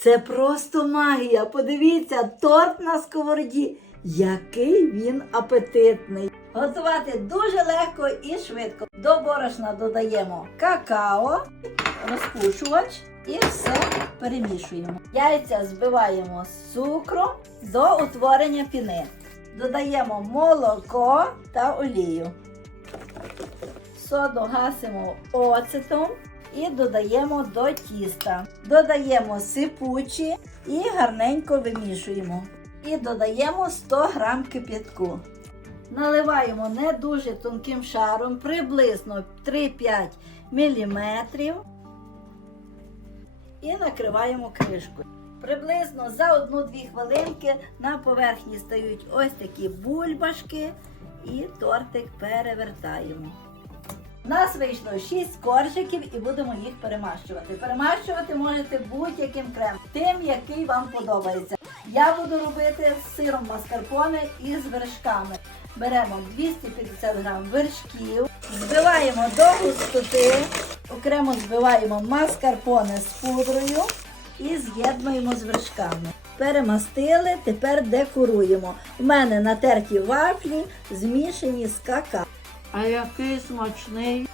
Це просто магія. Подивіться, торт на сковороді. Який він апетитний. Готувати дуже легко і швидко. До борошна додаємо какао, розпушувач і все перемішуємо. Яйця збиваємо з цукром до утворення піни. Додаємо молоко та олію. Соду гасимо оцетом і додаємо до тіста. Додаємо сипучі і гарненько вимішуємо. І додаємо 100 грам кип'ятку. Наливаємо не дуже тонким шаром, приблизно 3-5 мм. І накриваємо кришкою. Приблизно за 1-2 хвилинки на поверхні стають ось такі бульбашки і тортик перевертаємо. У нас вийшло 6 коржиків і будемо їх перемащувати. Перемащувати можете будь-яким кремом, тим, який вам подобається. Я буду робити з сиром маскарпоне і з вершками. Беремо 250 грам вершків, збиваємо до густоти, окремо збиваємо маскарпоне з пудрою і з'єднуємо з вершками. Перемастили, тепер декоруємо. У мене натерті вафлі змішані з какао. А який смачний.